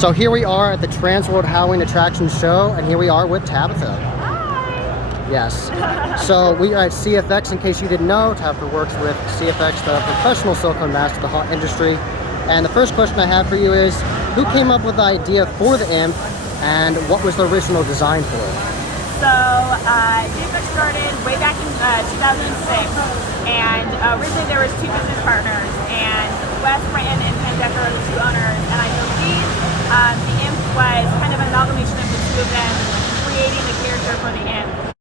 So here we are at the Transworld Halloween Attraction Show, and here we are with Tabitha. Hi! Yes. So we are at CFX, in case you didn't know. Tabitha works with CFX, the professional silicone mask of the haunt industry. And the first question I have for you is, who came up with the idea for the imp, and what was the original design for it? So, CFX started way back in 2006, and originally there was two business partners, and Wes, Britton, and Ken Decker are the two owners, and I believe the imp was kind of an amalgamation of the two of them creating the character for the imp.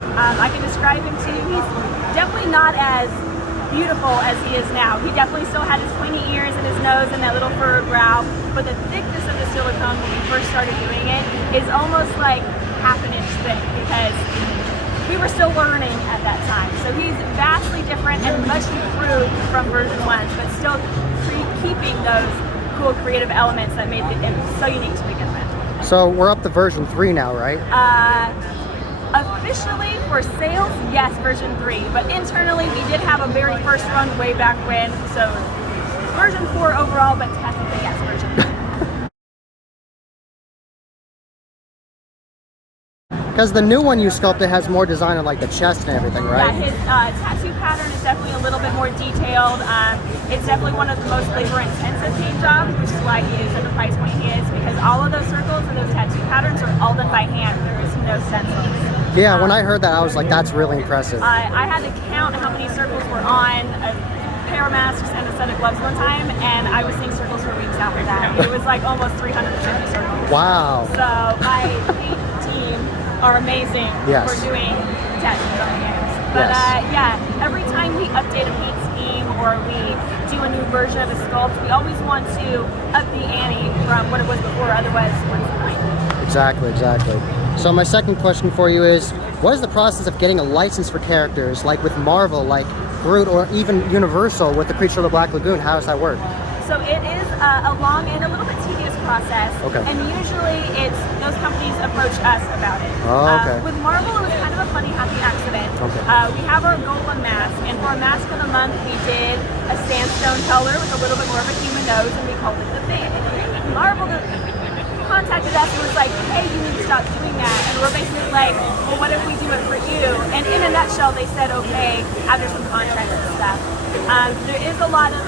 I can describe him to you. He's definitely not as beautiful as he is now. He definitely still had his pointy ears and his nose and that little furrowed brow, but the thickness of the silicone when we first started doing it is almost like half an inch thick, because we were still learning at that time. So he's vastly different and much improved from version 1, but still keeping those cool creative elements that made it so unique to begin with. So we're up to version 3 now, right? Officially for sales, yes, version 3, but internally we did have a very first run way back when, so version 4 overall, but technically yes, version 3. Because the new one you sculpted has more design on like the chest and everything, right? Yeah, his tattoo pattern is definitely a little bit more detailed. It's definitely one of the most labor-intensive paint jobs, which is why he is at the price point he is, because all of those circles and those tattoo patterns are all done by hand. There is no stencils. Yeah, when I heard that, I was like, that's really impressive. I had to count how many circles were on a pair of masks and a set of gloves one time, and I was seeing circles for weeks after that. It was like almost 350 circles. Wow. So my paint team are amazing Yes. for doing tattoos on hands. But yeah, every time we update a paint scheme or we do a new version of a sculpt, we always want to up the ante from what it was before, otherwise what's the point? Exactly, exactly. So my second question for you is, what is the process of getting a license for characters, like with Marvel, like Groot, or even Universal with the Creature of the Black Lagoon? How does that work? So it is a long and a little bit tedious process, Okay. and usually it's those companies approach us about it. Oh, okay. With Marvel, it was kind of a funny, happy accident. Okay. We have our Golem mask, and for our mask of the month, we did a sandstone color with a little bit more of a human nose, and we called it the Thing. Marvel contacted us and was like, hey, you need to stop doing that. And we're basically like, well, what if we do it for you? And in a nutshell, they said, okay, after some contracts and stuff. There is a lot of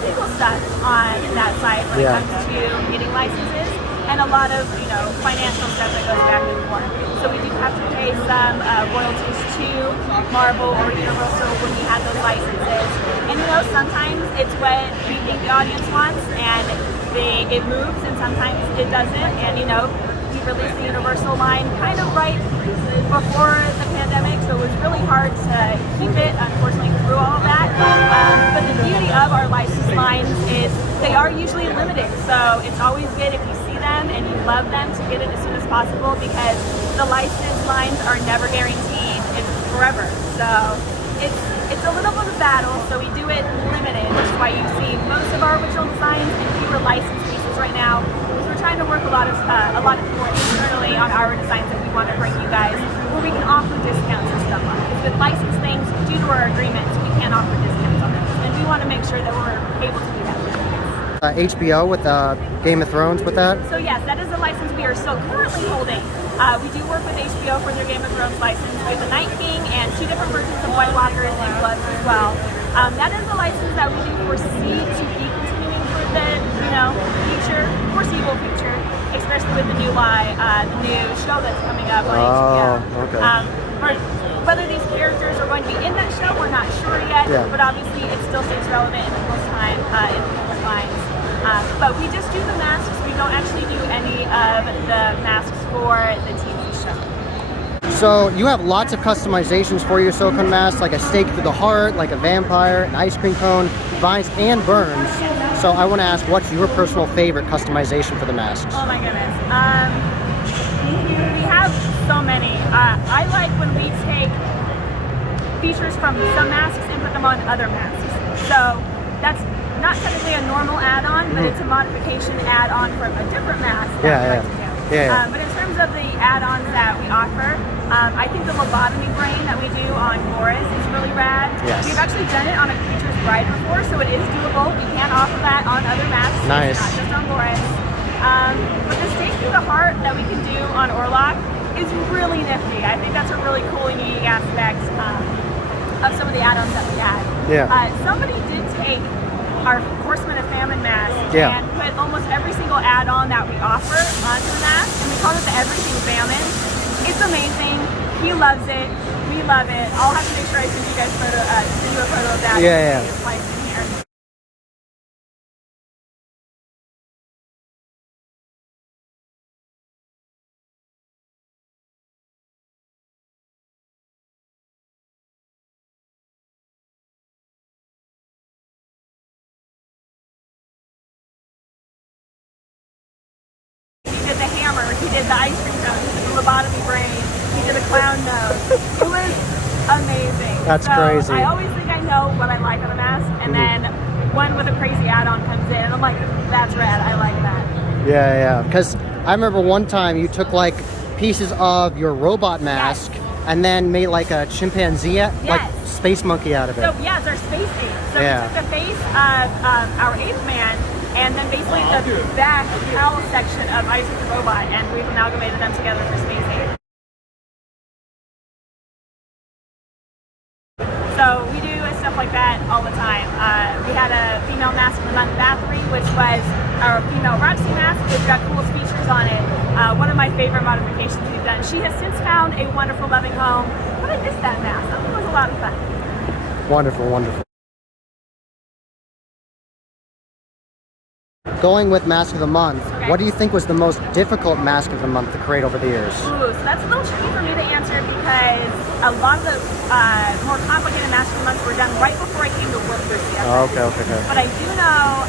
legal stuff on that site when it comes to getting licenses, and a lot of, you know, financial stuff that goes back and forth. So we do have to pay some royalties to Marvel or Universal when we have those licenses. And you know, sometimes it's what we think the audience wants, and it moves, and sometimes it doesn't. And you know, we released the Universal line kind of right before the pandemic, so it was really hard to keep it, unfortunately, through all of that. But the beauty of our license lines is they are usually limited, so it's always good if you see them and you love them to get it as soon as possible, because the license lines are never guaranteed. It's forever. So it's a little bit of a battle, so we do it limited, which is why you see most of our original designs and fewer licensed pieces right now, because we're trying to work a lot more internally on our designs that we want to bring you guys, where we can offer discounts and stuff on it. Because with licensed things, due to our agreements, we can't offer discounts on them, and we want to make sure that we're able to do that for you guys. HBO with Game of Thrones with that? So yes, that is a license we are still currently holding. We do work with HBO for their Game of Thrones license with the Night King and 2 different versions of White Walkers and Bloods as well. That is a license that we do foresee to be continuing for the foreseeable future, especially with the new show that's coming up on HBO. Okay. Whether these characters are going to be in that show, we're not sure yet, but obviously it still stays relevant in people's time, in people's minds. But we just do the masks. We don't actually do any of the masks for the TV show. So you have lots of customizations for your silicone masks, like a stake through the heart, like a vampire, an ice cream cone, vines, and burns. So I want to ask, what's your personal favorite customization for the masks? Oh my goodness. We have so many. I like when we take features from some masks and put them on other masks. So that's not technically a normal add-on, but it's a modification add-on from a different mask that we like to do. But in terms of the add-ons that we offer, I think the lobotomy brain that we do on Maurice is really rad. Yes. We've actually done it on a creature's bride before, so it is doable. We can on other masks. Nice. Not just on Maurice. But the stake through the heart that we can do on Orlok is really nifty. I think that's a really cool and unique aspect of some of the add-ons that we had. Yeah. Somebody did take our Horsemen of Famine mask Yeah. and put almost every single add-on that we offer onto the mask, and we call it the Everything Famine. It's amazing. He loves it. We love it. I'll have to make sure I send you guys send you a photo of that. Yeah, yeah. It's like in here. He did the hammer. He did the ice cream cone. He did the lobotomy brain. He did a clown nose. It was amazing. That's crazy. I always think I know what I like on a mask, and then one with a crazy add-on comes in, and I'm like, that's rad. I like that. Yeah, yeah. Because I remember one time you took like pieces of your robot mask and then made like a chimpanzee, like space monkey out of it. So yeah, it's our space ape. So Yeah. we took the face of our ape man, and then basically the back cowl section of Isaac the robot, and we've amalgamated them together for space ape. So we do stuff like that all the time. We had a female mask of the month battery, which was our female Roxy mask. It's got cool features on it. One of my favorite modifications we've done. She has since found a wonderful, loving home, but I missed that mask. It was a lot of fun. Wonderful, wonderful. Going with Mask of the Month, what do you think was the most difficult Mask of the Month to create over the years? Ooh, so that's a little tricky for me to answer because a lot of the more complicated Mask of the Months were done right before I came to work for CFX. Oh, okay. But I do know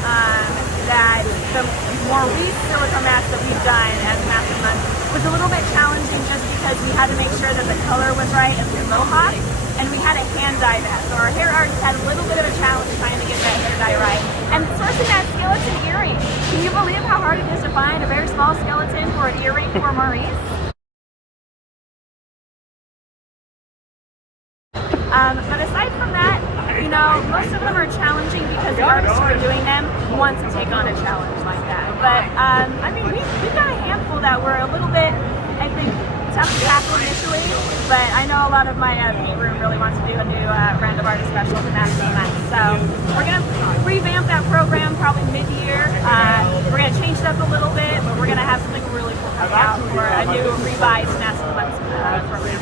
that the Maurice silicone mask that we've done as Mask of the Month was a little bit challenging just because we had to make sure that the color was right and the mohawk, and we had to hand dye that. So our hair artist had a little bit of a challenge trying to get that hair dye right. And sourcing that skeleton earring. Can you believe how hard it is to find a very small skeleton for an earring for Maurice? But aside from that, you know, most of them are challenging because the artists who are doing them want to take on a challenge like that. But I mean, we've got a handful that were a little bit, I think, tough to tackle initially. But I know a lot of my paint room really wants to do a new random artist special for Mask of the Month. So we're gonna revamp that program probably mid-year. We're gonna change it up a little bit, but we're gonna have something really cool coming out for a new revised Mask of the Month program.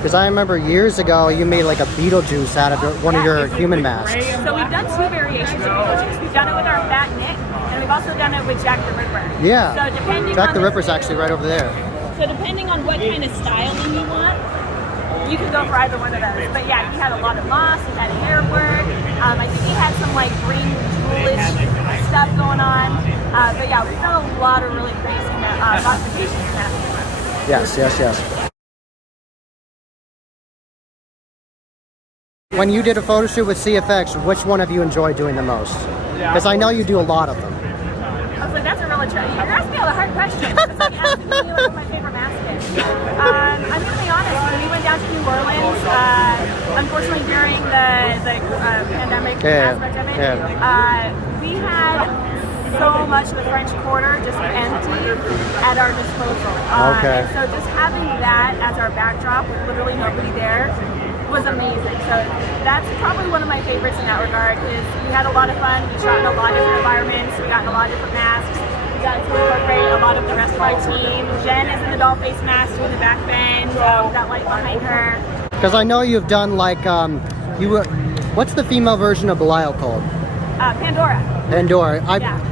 Because I remember years ago you made like a Beetlejuice out of one of your human masks. So we've done two variations of Beetlejuice. We've done it with our fat Nick, and we've also done it with Jack the Ripper. Yeah. So depending Jack on the Ripper's actually right over there. So depending on what kind of styling you want, you can go for either one of those. But yeah, he had a lot of moss, he had hair work. I think he had some like green jewelish stuff going on. But yeah, we've done a lot of really crazy modifications in that. Yes. When you did a photo shoot with CFX, which one have you enjoyed doing the most? Because I know you do a lot of them. I was like, that's a really tricky. You're asking me all the hard questions. It's like asking me like what my favorite mask is. I'm going to be honest. When we went down to New Orleans, unfortunately during the pandemic aspect of it, we had so much of the French Quarter just empty at our disposal. And so just having that as our backdrop with literally nobody there was amazing. So that's probably one of my favorites in that regard because we had a lot of fun. We shot in a lot of different environments. We got in a lot of different masks. We got to incorporate a lot of the rest of our team. Jen is in the doll face mask doing the back bend. We've got light behind her. Because I know you've done like, what's the female version of Belial called? Pandora.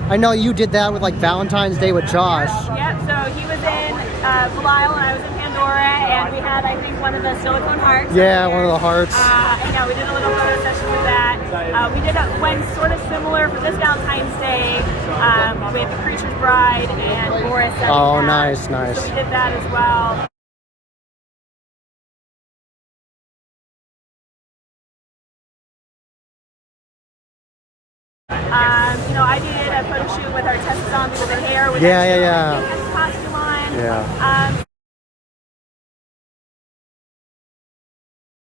I know you did that with like Valentine's Day with Josh. Yep, so he was in Belial and I was in Pandora, and we had, I think, one of the silicone hearts. Yeah, one of the hearts. And yeah, we did a little photo session with that. We did one sort of similar for this Valentine's Day with The Creature's Bride and Maurice. Oh, nice. So we did that as well. You know, I did a photo shoot with our test zombie with her hair with her costume on.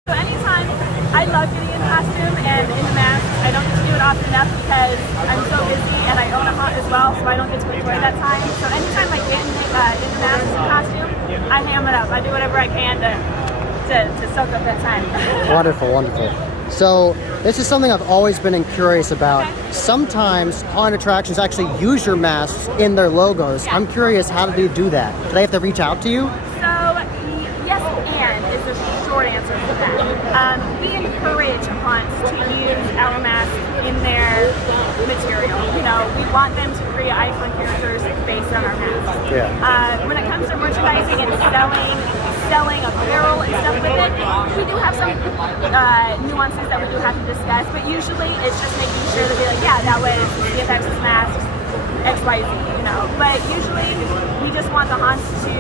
So anytime, I love getting in costume and in the mask. I don't get to do it often enough because I'm so busy and I don't get to enjoy that time. So anytime I get in the mask costume, I ham it up. I do whatever I can to soak up that time. Wonderful, wonderful. So this is something I've always been curious about. Okay. Sometimes haunted attractions actually use your masks in their logos. Yeah. I'm curious, how do they do that? Do they have to reach out to you? So yes and is the short answer to that. We encourage haunts to use our masks in their material. You know, we want them to create icon characters based on our masks. Yeah. When it comes to merchandising and selling apparel and stuff with it, we do have some nuances that we do have to discuss, but usually it's just making sure to be like, yeah, that was CFX Masks, XYZ, you know. But usually we just want the haunts to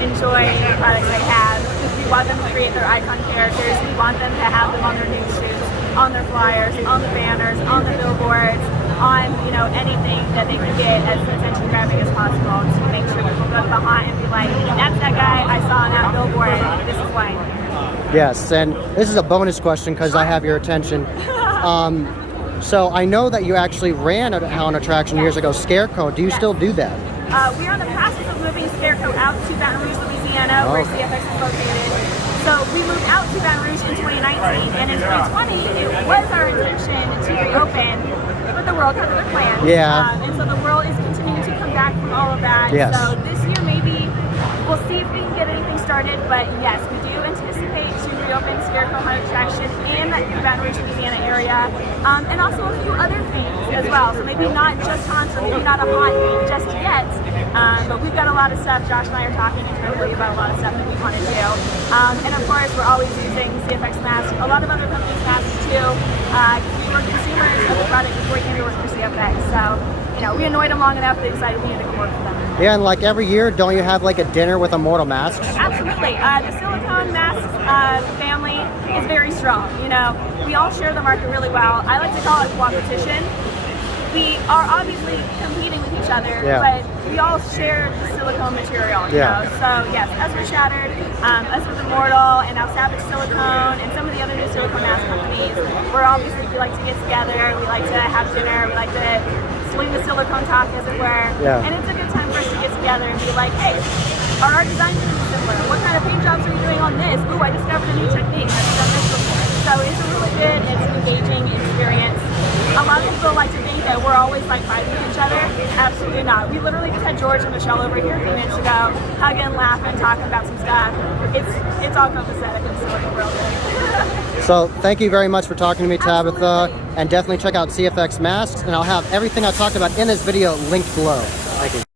enjoy the products they have. We want them to create their icon characters. We want them to have them on their news shoots, on their flyers, on the banners, on the billboards, on, you know, anything that they can get as attention grabbing as possible to make sure people go to the haunt and be like, that's that guy I saw on that billboard, this is why. Yes, and this is a bonus question because I have your attention. So I know that you actually ran a haunted attraction years ago, Scarecrow. Do you still do that? We are in the process of moving Scarecrow out to Baton Rouge, Louisiana, where CFX is located. So we moved out to Baton Rouge in 2019, and in 2020, it was our intention to reopen with the world because of their plans. Yeah. And so the world is continuing to come back from all of that. Yes. So this year, maybe we'll see if we can get anything started. But yes, we do anticipate to reopen Scarecrow Haunted Attraction in the Baton Rouge, Louisiana area, and also a few other things as well. So maybe not just haunts, or maybe not a haunt just yet. But we've got a lot of stuff. Josh and I are talking internally about a lot of stuff that we want to do. And of course, we're always using CFX Masks, a lot of other companies' masks too. We're consumers of the product before we came to work for CFX. So, you know, we annoyed them long enough, they decided we needed to work for them. Yeah, and like every year, don't you have like a dinner with Immortal Masks? Absolutely. The Silicone Masks family is very strong. You know, we all share the market really well. I like to call it competition. We are obviously competing with each other, but we all share the silicone material, you know? So yes, us with Shattered, us with Immortal, and now Savage Silicone, and some of the other new silicone mask companies, we like to get together, we like to have dinner, we like to swing the silicone talk, as it were. And it's a good time for us to get together and be like, hey, are our designs going to be similar? What kind of paint jobs are you doing on this? Ooh, I discovered a new technique. Have you done this before? So it's a really good, it's an engaging experience. A lot of people like to think that we're always like fighting each other. Absolutely not. We literally just had George and Michelle over here a few minutes ago, hugging, laughing, talking about some stuff. It's all copacetic and silly world. So thank you very much for talking to me, Tabitha. And definitely check out CFX Masks, and I'll have everything I talked about in this video linked below. Thank you.